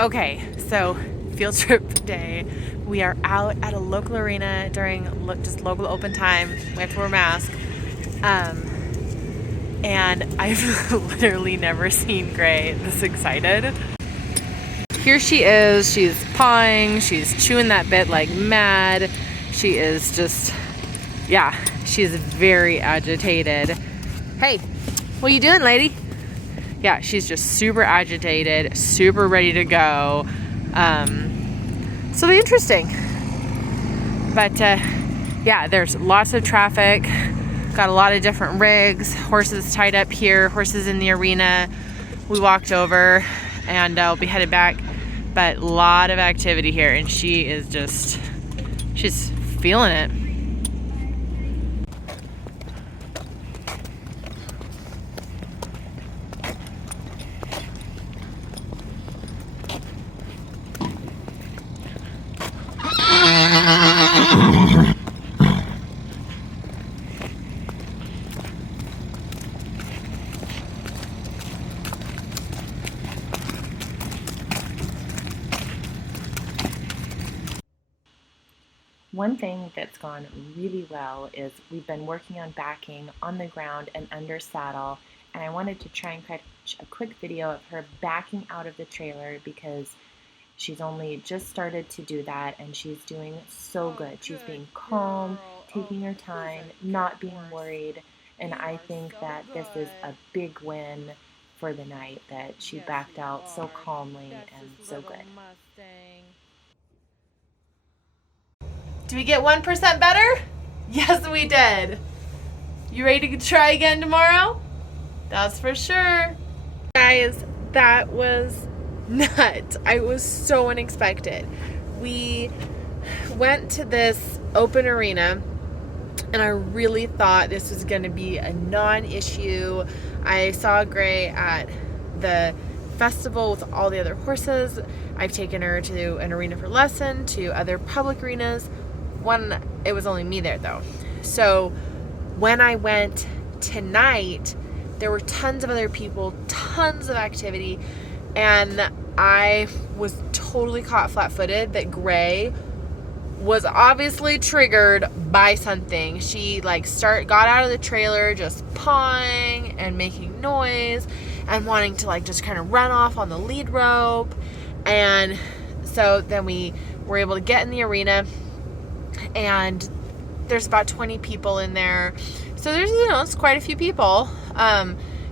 Okay, so field trip day. We are out at a local arena during just local open time. We have to wear a mask. And I've literally never seen Gray this excited. Here she is. She's pawing. She's chewing that bit like mad. She is just, yeah, she's very agitated. Hey, what are you doing, lady? Yeah, she's just super agitated, super ready to go. So it'll be interesting. But yeah, there's lots of traffic. Got a lot of different rigs, horses tied up here, horses in the arena. We walked over and we'll be headed back. But a lot of activity here, and she is just, she's feeling it. One thing that's gone really well is we've been working on backing on the ground and under saddle, and I wanted to try and catch a quick video of her backing out of the trailer because she's only just started to do that and she's doing so good. She's being calm, taking her time, not being worried, and I think that this is a big win for the night that she backed out so calmly and so good. Did we get 1% better? Yes, we did. You ready to try again tomorrow? That's for sure. Guys, that was nuts. I was so unexpected. We went to this open arena and I really thought this was going to be a non-issue. I saw Gray at the festival with all the other horses. I've taken her to an arena for lesson, to other public arenas. It was only me there though. So when I went tonight, there were tons of other people, tons of activity, and I was totally caught flat-footed that Gray was obviously triggered by something. She got out of the trailer just pawing and making noise and wanting to just kind of run off on the lead rope. And so then we were able to get in the arena, and there's about 20 people in there. So there's, it's quite a few people.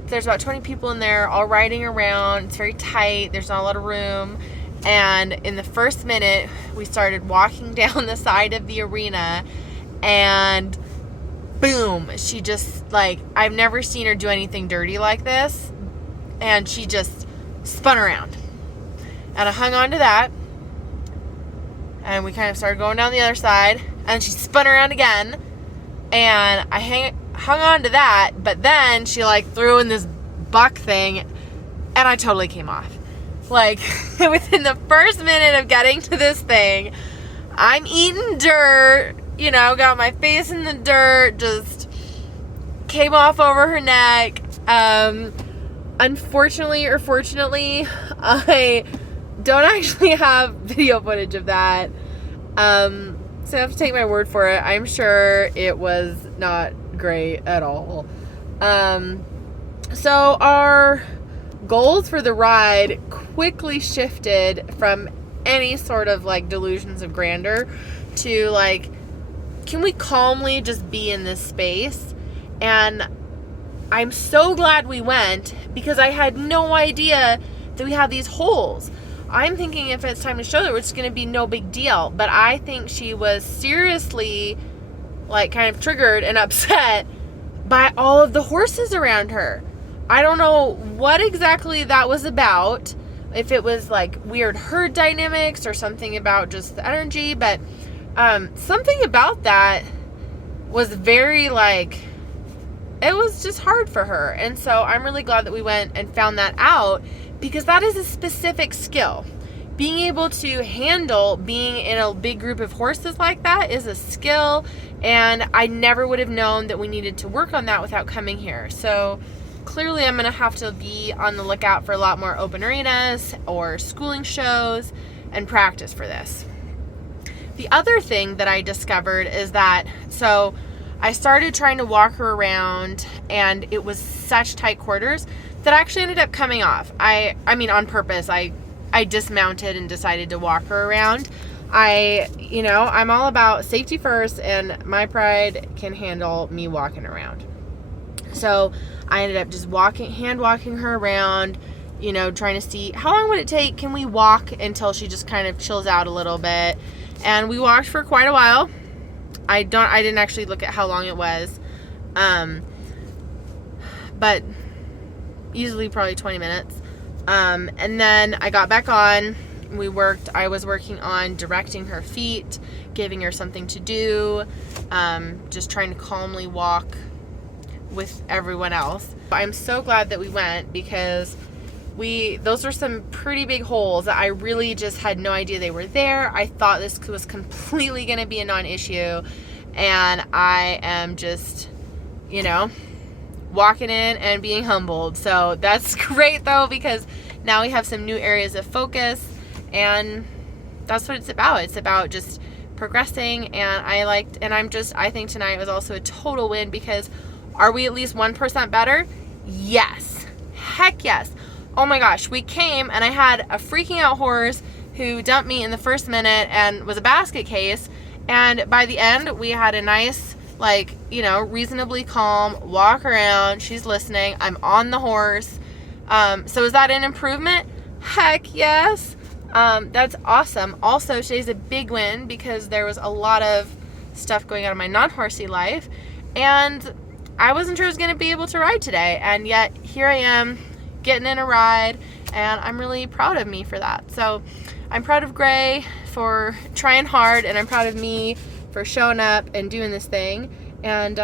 There's about 20 people in there all riding around. It's very tight. There's not a lot of room. And in the first minute, we started walking down the side of the arena, and boom, she just, I've never seen her do anything dirty like this. And she just spun around. And I hung on to that. And we kind of started going down the other side, and she spun around again, and I hung on to that, but then she threw in this buck thing, and I totally came off. Within the first minute of getting to this thing, I'm eating dirt, got my face in the dirt, just came off over her neck. Unfortunately or fortunately, I don't actually have video footage of that. So I have to take my word for it. I'm sure it was not great at all. So our goals for the ride quickly shifted from any sort of delusions of grandeur to can we calmly just be in this space? And I'm so glad we went because I had no idea that we had these holes. I'm thinking if it's time to show her, it's going to be no big deal. But I think she was seriously, kind of triggered and upset by all of the horses around her. I don't know what exactly that was about. If it was, weird herd dynamics or something about just the energy. But something about that was very, it was just hard for her. And so I'm really glad that we went and found that out, because that is a specific skill. Being able to handle being in a big group of horses like that is a skill, and I never would have known that we needed to work on that without coming here. So clearly I'm going to have to be on the lookout for a lot more open arenas or schooling shows and practice for this. The other thing that I discovered is that, so I started trying to walk her around, and it was such tight quarters that I actually ended up coming off. I mean, on purpose. I dismounted and decided to walk her around. I'm all about safety first, and my pride can handle me walking around. So I ended up just hand walking her around, trying to see how long would it take. Can we walk until she just kind of chills out a little bit? And we walked for quite a while. I didn't actually look at how long it was. But easily probably 20 minutes. And then I got back on. I was working on directing her feet, giving her something to do, just trying to calmly walk with everyone else. I'm so glad that we went, because those were some pretty big holes that I really just had no idea they were there. I thought this was completely going to be a non-issue, and I am just, walking in and being humbled. So that's great though, because now we have some new areas of focus, and that's what it's about. It's about just progressing, and I think tonight was also a total win, because are we at least 1% better? Yes. Heck yes. Oh my gosh, we came and I had a freaking out horse who dumped me in the first minute and was a basket case, and by the end we had a nice, reasonably calm walk around. She's listening. I'm on the horse. So is that an improvement? Heck yes. That's awesome. Also, today's a big win because there was a lot of stuff going on in my non-horsey life, and I wasn't sure I was going to be able to ride today, and yet here I am getting in a ride, and I'm really proud of me for that. So I'm proud of Gray for trying hard, and I'm proud of me for showing up and doing this thing. And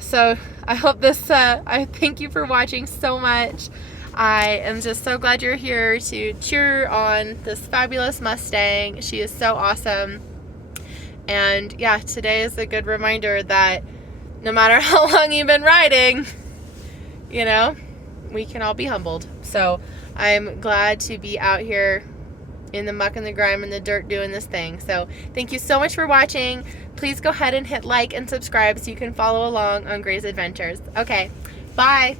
so I hope I thank you for watching so much. I am just so glad you're here to cheer on this fabulous Mustang. She is so awesome. And today is a good reminder that no matter how long you've been riding, we can all be humbled. So I'm glad to be out here in the muck and the grime and the dirt doing this thing. So thank you so much for watching. Please go ahead and hit like and subscribe so you can follow along on Gray's adventures. Okay, bye.